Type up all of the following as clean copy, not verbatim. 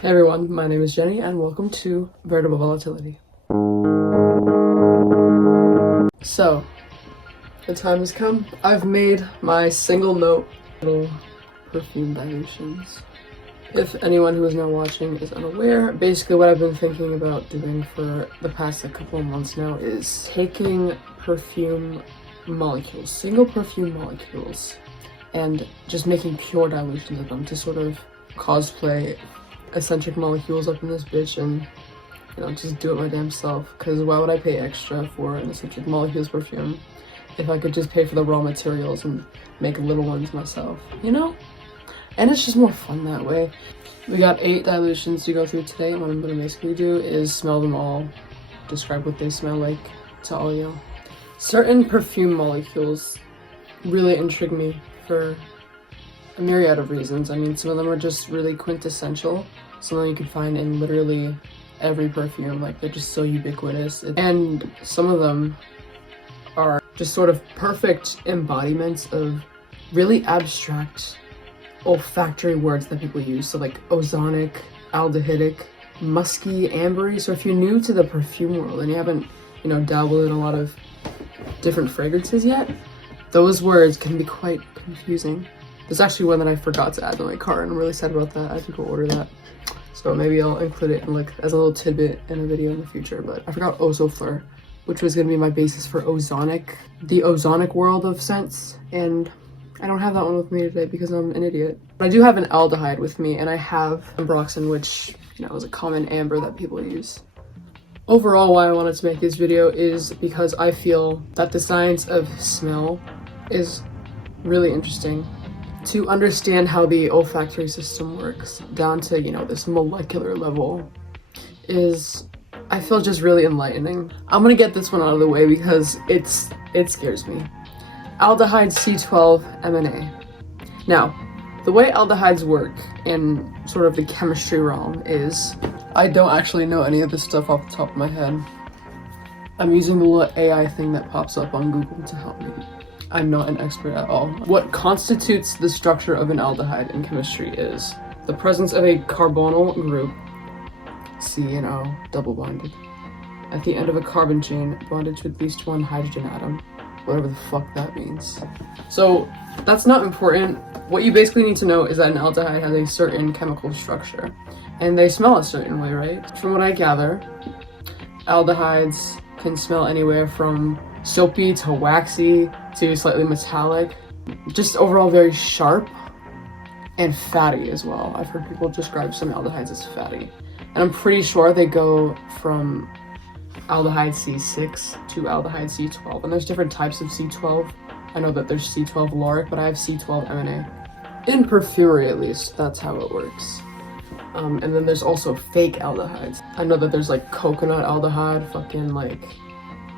Hey everyone, my name is Jenny and welcome to Veritable Volatility. So, the time has come. I've made my single note little perfume dilutions. If anyone who is now watching is unaware, basically what I've been thinking about doing for the past couple of months now is taking perfume molecules, single perfume molecules, and just making pure dilutions of them to sort of cosplay escentric molecules up in this bitch and, you know, just do it my damn self. Because why would I pay extra for an escentric molecules perfume if I could just pay for the raw materials and make little ones myself, you know? And it's just more fun that way. We got 8 dilutions to go through today, and what I'm gonna basically do is smell them all, describe what they smell like to all y'all. Certain perfume molecules really intrigue me for a myriad of reasons. I mean, some of them are just really quintessential. Some of them you can find in literally every perfume, like they're just so ubiquitous. And some of them are just sort of perfect embodiments of really abstract olfactory words that people use. So like ozonic, aldehydic, musky, ambery. So if you're new to the perfume world and you haven't, you know, dabbled in a lot of different fragrances yet, those words can be quite confusing. There's actually one that I forgot to add to my cart, and I'm really sad about that. I have to go order that. So maybe I'll include it in, like, as a little tidbit in a video in the future. But I forgot Ozofleur, which was gonna be my basis for ozonic, the ozonic world of scents. And I don't have that one with me today because I'm an idiot. But I do have an aldehyde with me, and I have ambroxan, which, you know, is a common amber that people use. Overall, why I wanted to make this video is because I feel that the science of smell is really interesting. To understand how the olfactory system works down to, you know, this molecular level is, I feel, just really enlightening. I'm gonna get this one out of the way because it scares me. Aldehyde C12MNA. Now, the way aldehydes work in sort of the chemistry realm is, I don't actually know any of this stuff off the top of my head. I'm using the little AI thing that pops up on Google to help me. I'm not an expert at all. What constitutes the structure of an aldehyde in chemistry is the presence of a carbonyl group, C and O, double bonded, at the end of a carbon chain bonded to at least one hydrogen atom, whatever the fuck that means. So that's not important. What you basically need to know is that an aldehyde has a certain chemical structure, and they smell a certain way, right? From what I gather, aldehydes can smell anywhere from soapy to waxy to slightly metallic, just overall very sharp and fatty as well. I've heard people describe some aldehydes as fatty, and I'm pretty sure they go from aldehyde C6 to aldehyde C12, and there's different types of C12. I know that there's C12 lauric, but I have C12MNA. In perfumery, at least, that's how it works. And then there's also fake aldehydes. I know that there's like coconut aldehyde, fucking like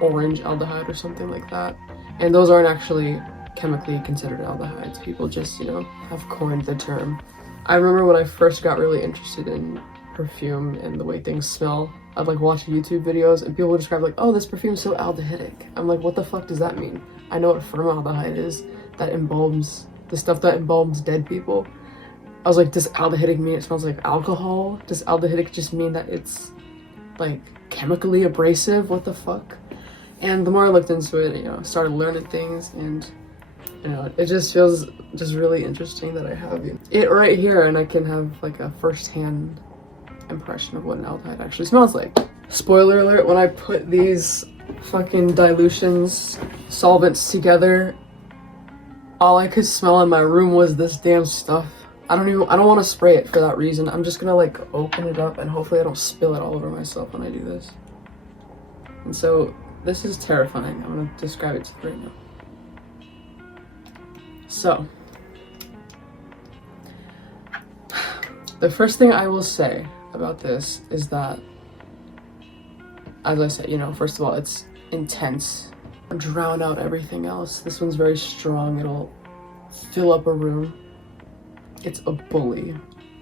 orange aldehyde or something like that, and those aren't actually chemically considered aldehydes. People just, you know, have coined the term. I remember when I first got really interested in perfume and the way things smell, I'd like watch YouTube videos and people would describe like, oh, this perfume's so aldehydic. I'm like, what the fuck does that mean? I know what formaldehyde is, that embalms, the stuff that embalms dead people. I was like, does aldehydic mean it smells like alcohol? Does aldehydic just mean that it's like chemically abrasive? What the fuck? And the more I looked into it, you know, started learning things, and, you know, it just feels just really interesting that I have it right here and I can have like a first-hand impression of what an aldehyde actually smells like. Spoiler alert, when I put these fucking dilutions, solvents together, all I could smell in my room was this damn stuff. I don't want to spray it for that reason. I'm just gonna like open it up and hopefully I don't spill it all over myself when I do this. And so this is terrifying. I'm gonna describe it to you right now. So, the first thing I will say about this is that, as I said, you know, first of all, it's intense. Drown out everything else. This one's very strong. It'll fill up a room. It's a bully.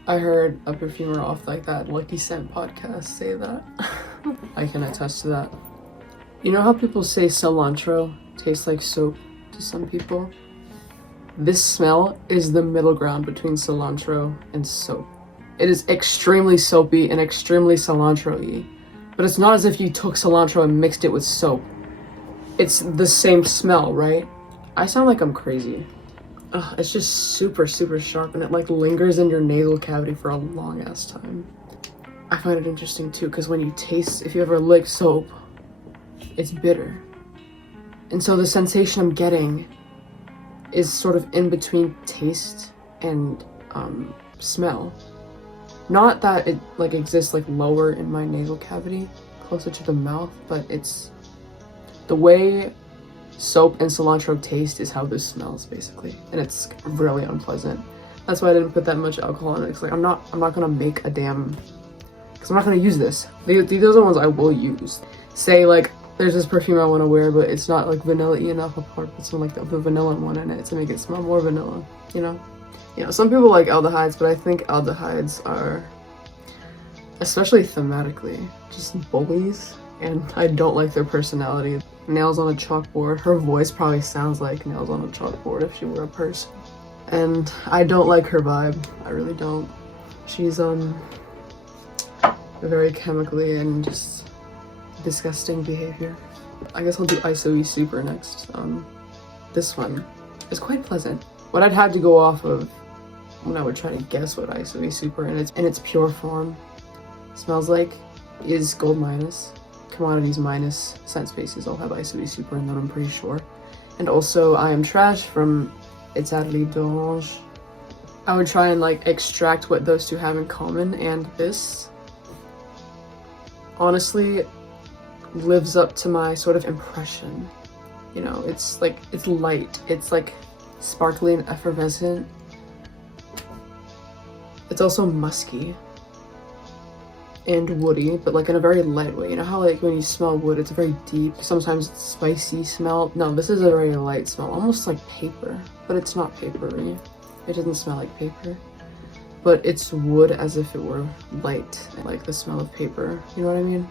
I heard a perfumer off like that Lucky Scent podcast say that. I can attest to that. You know how people say cilantro tastes like soap to some people? This smell is the middle ground between cilantro and soap. It is extremely soapy and extremely cilantro-y. But it's not as if you took cilantro and mixed it with soap. It's the same smell, right? I sound like I'm crazy. Ugh, it's just super, super sharp, and it like lingers in your nasal cavity for a long ass time. I find it interesting too, because when you taste, if you ever lick soap, it's bitter. And so the sensation I'm getting is sort of in between taste and smell. Not that it like exists like lower in my nasal cavity, closer to the mouth, but it's the way soap and cilantro taste is how this smells basically, and it's really unpleasant. That's why I didn't put that much alcohol in it. It's like I'm not gonna make a damn, because I'm not gonna use this. These are the ones I will use. Say like there's this perfume I want to wear, but it's not like vanilla-y enough. I'll probably put some like the vanilla one in it to make it smell more vanilla, you know? You know, some people like aldehydes, but I think aldehydes are, especially thematically, just bullies, and I don't like their personality. Nails on a chalkboard. Her voice probably sounds like nails on a chalkboard if she were a person. And I don't like her vibe. I really don't. She's very chemically and just disgusting behavior. I guess I'll do ISOE Super next. This one is quite pleasant. What I'd have to go off of when I would try to guess what ISOE Super in its pure form smells like is gold minus. Commodities minus scent spaces all have ISOE Super in them, I'm pretty sure. And also I Am Trash from It's Atelier d'Orange. I would try and like extract what those two have in common, and this honestly lives up to my sort of impression. You know, it's like, it's light, it's like sparkly and effervescent. It's also musky and woody, but like in a very light way. You know how like when you smell wood, it's very deep, sometimes it's spicy smell. No, this is a very light smell, almost like paper, but it's not papery. It doesn't smell like paper, but it's wood as if it were light, like the smell of paper, you know what I mean?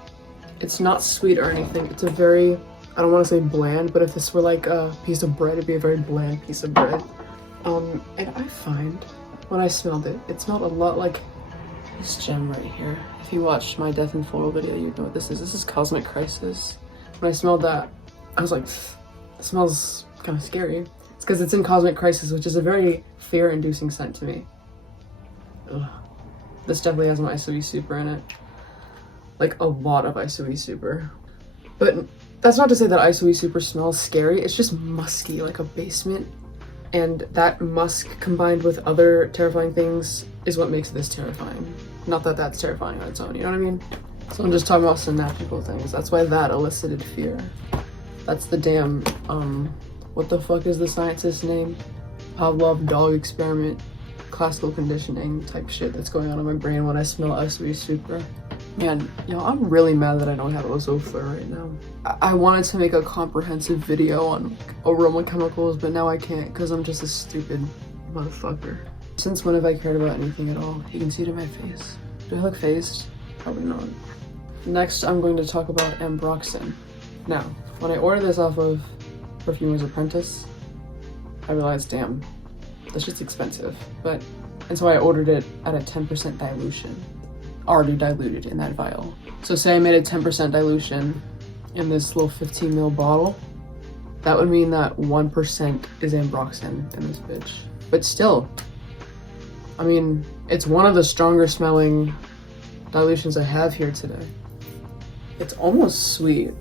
It's not sweet or anything. It's a very, I don't want to say bland, but if this were like a piece of bread, it'd be a very bland piece of bread. And I find when I smelled it, it smelled a lot like this gem right here. If you watched my Death in Photo video, you know what this is. This is Cosmic Crisis. When I smelled that, I was like, it smells kind of scary. It's because it's in Cosmic Crisis, which is a very fear-inducing scent to me. Ugh. This definitely has an ISOE Super in it. Like a lot of ISOE Super. But that's not to say that ISOE Super smells scary. It's just musky, like a basement. And that musk combined with other terrifying things is what makes this terrifying. Not that that's terrifying on its own, you know what I mean? So I'm just talking about synaptical things. That's why that elicited fear. That's the damn, what the fuck is the scientist's name? Pavlov dog experiment, classical conditioning type shit that's going on in my brain when I smell ISOE Super. Man, y'all, I'm really mad that I don't have Ozoflor right now. I wanted to make a comprehensive video on aroma chemicals, but now I can't because I'm just a stupid motherfucker. Since when have I cared about anything at all? You can see it in my face. Do I look phased? Probably not. Next, I'm going to talk about ambroxan. Now, when I ordered this off of Perfumer's Apprentice, I realized, damn, that's just expensive. And so I ordered it at a 10% dilution. Already diluted in that vial. So say I made a 10% dilution in this little 15 ml bottle, that would mean that 1% is ambroxan in this bitch. But still, I mean, it's one of the stronger smelling dilutions I have here today. It's almost sweet,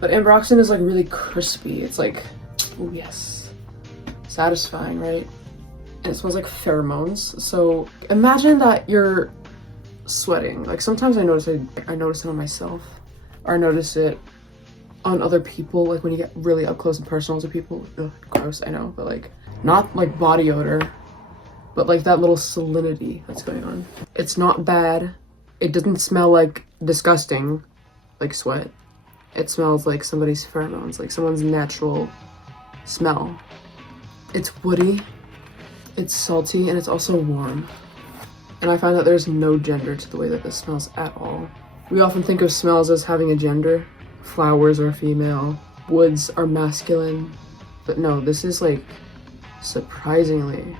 but ambroxan is like really crispy. It's like, oh yes, satisfying, right? And it smells like pheromones. So imagine that you're sweating. Like sometimes I notice it on myself, or I notice it on other people, like when you get really up close and personal to people. Ugh, gross, I know, but like not like body odor, but like that little salinity that's going on. It's not bad. It doesn't smell like disgusting, like sweat. It smells like somebody's pheromones, like someone's natural smell. It's woody, it's salty, and it's also warm. And I find that there's no gender to the way that this smells at all. We often think of smells as having a gender. Flowers are female, woods are masculine. But no, this is like surprisingly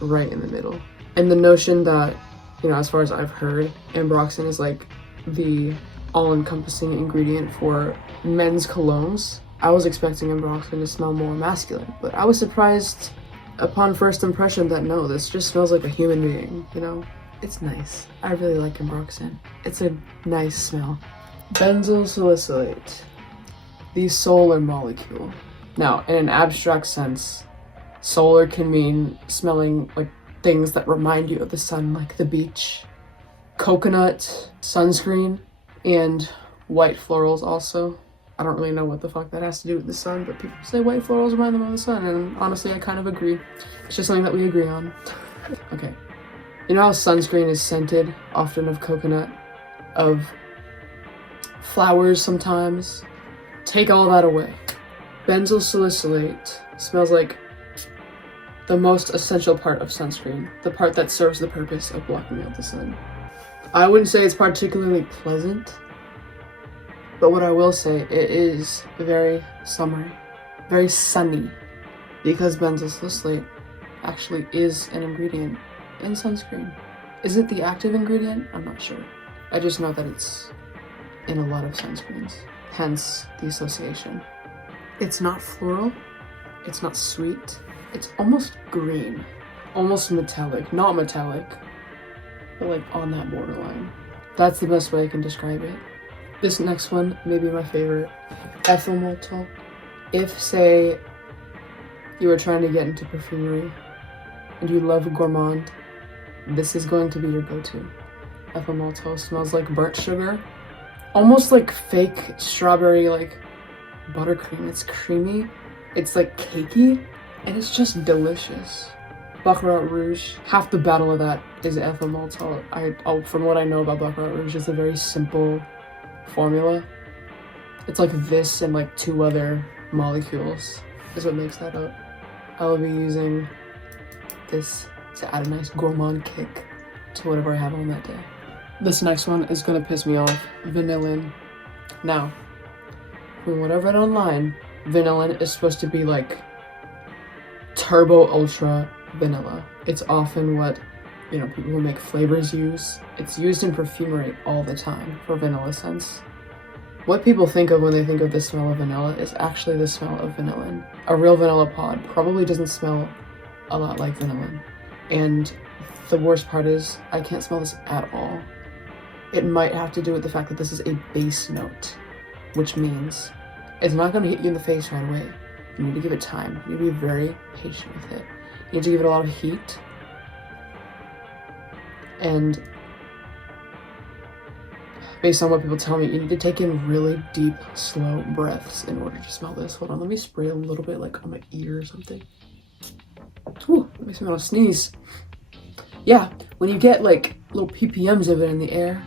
right in the middle. And the notion that you know, as far as I've heard, ambroxan is like the all-encompassing ingredient for men's colognes. I was expecting ambroxan to smell more masculine, but I was surprised upon first impression that no, this just smells like a human being, you know? It's nice. I really like ambroxan. It's a nice smell. Benzyl salicylate, the solar molecule. Now, in an abstract sense, solar can mean smelling like things that remind you of the sun, like the beach, coconut, sunscreen, and white florals also. I don't really know what the fuck that has to do with the sun, but people say white florals remind them of the sun, and honestly, I kind of agree. It's just something that we agree on. Okay. You know how sunscreen is scented, often of coconut, of flowers sometimes? Take all that away. Benzyl salicylate smells like the most essential part of sunscreen, the part that serves the purpose of blocking out the sun. I wouldn't say it's particularly pleasant, but what I will say, it is very summery, very sunny, because benzyl salicylate actually is an ingredient in sunscreen. Is it the active ingredient? I'm not sure. I just know that it's in a lot of sunscreens, hence the association. It's not floral, it's not sweet, it's almost green, almost metallic, not metallic, but like on that borderline. That's the best way I can describe it. This next one may be my favorite, ethyl maltol. If, say, you were trying to get into perfumery and you love gourmand, this is going to be your go-to. Ethyl maltol smells like burnt sugar, almost like fake strawberry, like buttercream. It's creamy, it's like cakey, and it's just delicious. Baccarat Rouge, half the battle of that is ethyl maltol. From what I know about Baccarat Rouge, it's a very simple formula. It's like this and like 2 other molecules is what makes that up. I will be using this to add a nice gourmand kick to whatever I have on that day. This next one is gonna piss me off, vanillin. Now, from what I've read online, vanillin is supposed to be like turbo ultra vanilla. It's often what, you know, people who make flavors use. It's used in perfumery all the time for vanilla scents. What people think of when they think of the smell of vanilla is actually the smell of vanillin. A real vanilla pod probably doesn't smell a lot like vanillin. And the worst part is, I can't smell this at all. It might have to do with the fact that this is a base note, which means it's not going to hit you in the face right away. You need to give it time. You need to be very patient with it. You need to give it a lot of heat. And based on what people tell me, you need to take in really deep, slow breaths in order to smell this. Hold on, let me spray a little bit like on my ear or something. Ooh, that makes me want to sneeze. Yeah, when you get like little ppms of it in the air,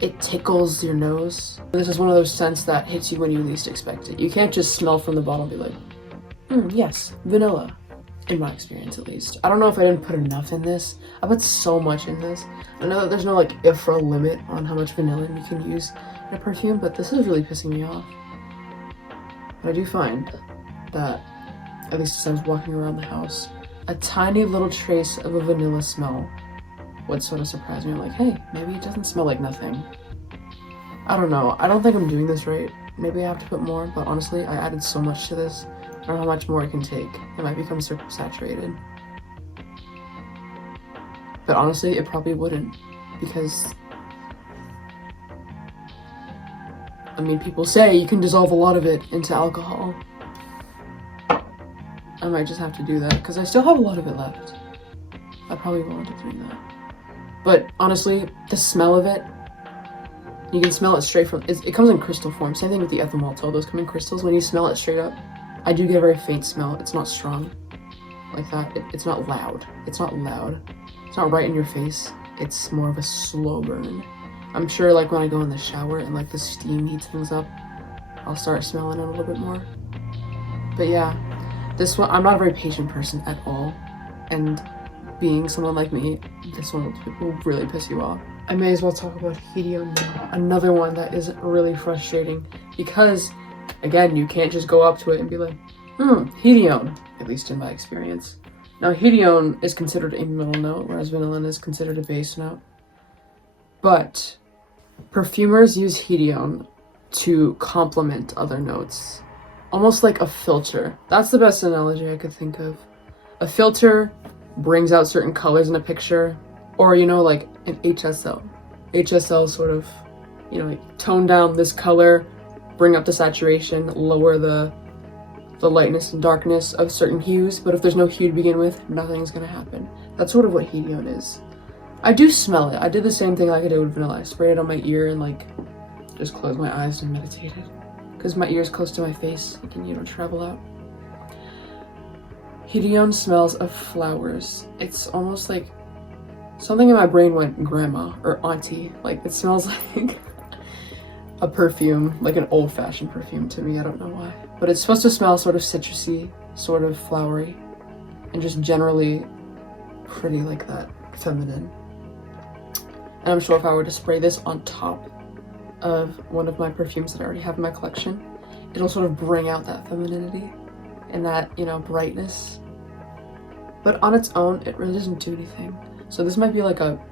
it tickles your nose. This is one of those scents that hits you when you least expect it. You can't just smell from the bottle and be like, yes, vanilla. In my experience, at least. I don't know if I didn't put enough in this. I put so much in this. I know that there's no like IFRA limit on how much vanillin you can use in a perfume, but this is really pissing me off. But I do find that, at least as I was walking around the house, a tiny little trace of a vanilla smell would sort of surprise me. I'm like, hey, maybe it doesn't smell like nothing. I don't know. I don't think I'm doing this right. Maybe I have to put more, but honestly, I added so much to this. I don't know how much more it can take. It might become super saturated. But honestly, it probably wouldn't, because I mean, people say you can dissolve a lot of it into alcohol. I might just have to do that, because I still have a lot of it left. I probably will end up doing that. But honestly, the smell of it, you can smell it straight from, it comes in crystal form. Same thing with the ethyl maltol, those come in crystals. When you smell it straight up, I do get a very faint smell. It's not strong like that. It's not loud. It's not loud. It's not right in your face. It's more of a slow burn. I'm sure like when I go in the shower and like the steam heats things up, I'll start smelling it a little bit more. But yeah, this one, I'm not a very patient person at all. And being someone like me, this one will really piss you off. I may as well talk about hedione now. Another one that is really frustrating because, again, you can't just go up to it and be like, hedione, at least in my experience. Now, hedione is considered a middle note, whereas vanillin is considered a base note. But perfumers use hedione to complement other notes, almost like a filter. That's the best analogy I could think of. A filter brings out certain colors in a picture, or you know, like an HSL. HSL sort of, you know, like tone down this color, bring up the saturation, lower the lightness and darkness of certain hues, but if there's no hue to begin with, nothing's gonna happen. That's sort of what hedione is. I do smell it. I did the same thing like I did with vanilla. I sprayed it on my ear and like just closed my eyes and meditated. Because my ear is close to my face, it can, you know, travel out. Hedione smells of flowers. It's almost like something in my brain went grandma or auntie. Like it smells like a perfume, like an old-fashioned perfume to me. I don't know why. But it's supposed to smell sort of citrusy, sort of flowery, and just generally pretty like that, feminine. And I'm sure if I were to spray this on top of one of my perfumes that I already have in my collection, it'll sort of bring out that femininity and that, you know, brightness. But on its own, it really doesn't do anything. So this might be like a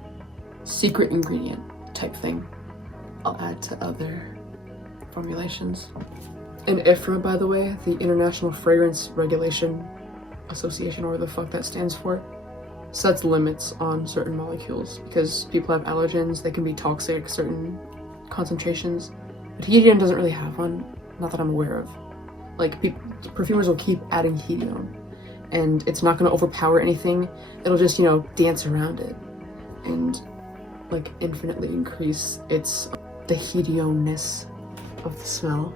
secret ingredient type thing I'll add to other formulations. And IFRA, by the way, the International Fragrance Regulation Association, or whatever the fuck that stands for, sets limits on certain molecules because people have allergens, they can be toxic, certain concentrations. But hedione doesn't really have one, not that I'm aware of. Like, perfumers will keep adding hedione, and it's not going to overpower anything. It'll just, you know, dance around it and like infinitely increase the hedioneness of the smell.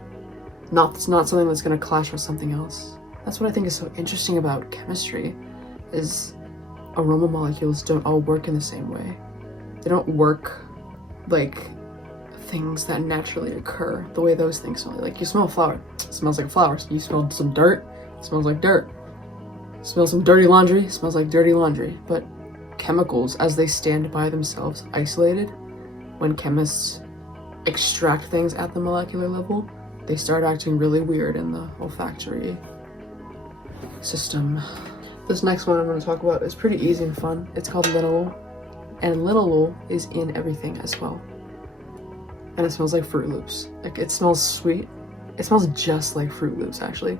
It's not something that's going to clash with something else. That's what I think is so interesting about chemistry, is aroma molecules don't all work in the same way. They don't work like things that naturally occur the way those things smell. Like, you smell a flower, it smells like a flower. You smell some dirt, it smells like dirt. Smell some dirty laundry, it smells like dirty laundry. But chemicals, as they stand by themselves isolated, when chemists extract things at the molecular level, they start acting really weird in the olfactory system. This next one I'm going to talk about is pretty easy and fun. It's called linalool, and linalool is in everything as well. And it smells like Fruit Loops. Like, it smells sweet. It smells just like Fruit Loops, actually,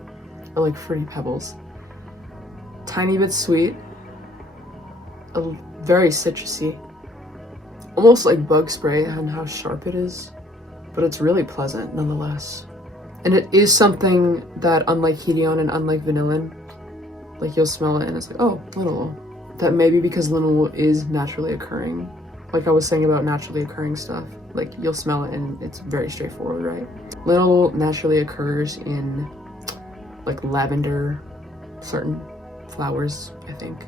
or like Fruity Pebbles. Tiny bit sweet, very citrusy, almost like bug spray and how sharp it is, but it's really pleasant nonetheless. And it is something that, unlike hedione and unlike vanillin, like, you'll smell it and it's like, oh, linalool. That may be because linalool is naturally occurring. Like I was saying about naturally occurring stuff, like, you'll smell it and it's very straightforward, right? Linalool naturally occurs in like lavender, certain flowers, I think.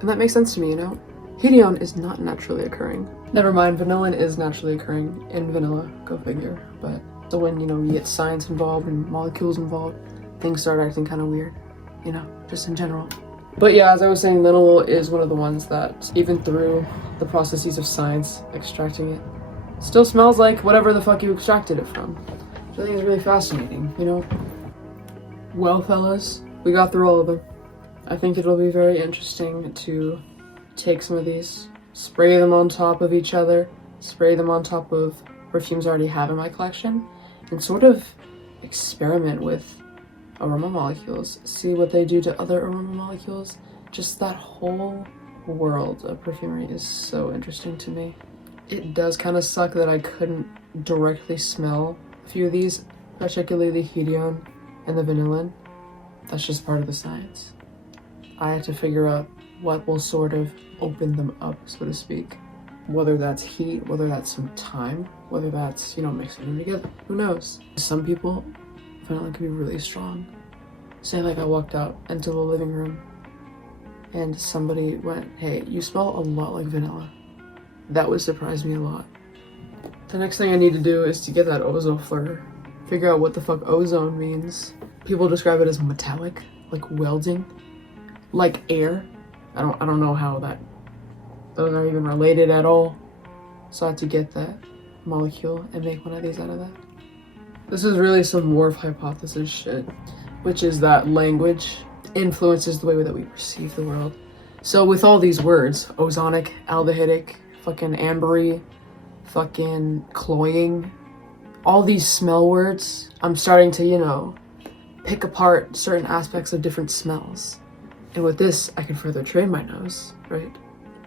And that makes sense to me, you know? Hedione is not naturally occurring. Never mind, vanillin is naturally occurring in vanilla, go figure. But so when, you know, you get science involved and molecules involved, things start acting kind of weird, you know, just in general. But yeah, as I was saying, linalool is one of the ones that, even through the processes of science, extracting it, still smells like whatever the fuck you extracted it from. Which I think is really fascinating, you know? Well, fellas, we got through all of them. I think it'll be very interesting to take some of these, spray them on top of each other, spray them on top of perfumes I already have in my collection, and sort of experiment with aroma molecules, see what they do to other aroma molecules. Just that whole world of perfumery is so interesting to me. It does kind of suck that I couldn't directly smell a few of these, particularly the hedione and the vanillin. That's just part of the science. I have to figure out what will sort of open them up, so to speak. Whether that's heat, whether that's some time, whether that's, you know, mixing them together. Who knows? Some people, vanilla can be really strong. Say like I walked out into the living room and somebody went, hey, you smell a lot like vanilla. That would surprise me a lot. The next thing I need to do is to get that ozone flare. Figure out what the fuck ozone means. People describe it as metallic, like welding, like air. I don't know how those are even related at all. So I had to get that molecule and make one of these out of that. This is really some Whorf hypothesis shit, which is that language influences the way that we perceive the world. So with all these words, ozonic, aldehydic, fucking ambery, fucking cloying. All these smell words, I'm starting to, you know, pick apart certain aspects of different smells. And with this, I can further train my nose, right?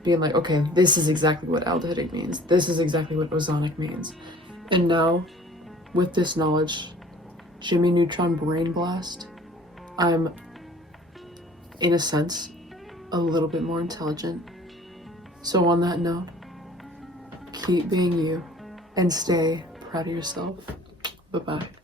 Being like, okay, this is exactly what aldehyde means. This is exactly what ozonic means. And now, with this knowledge, Jimmy Neutron Brain Blast, I'm, in a sense, a little bit more intelligent. So on that note, keep being you and stay proud of yourself. Bye-bye.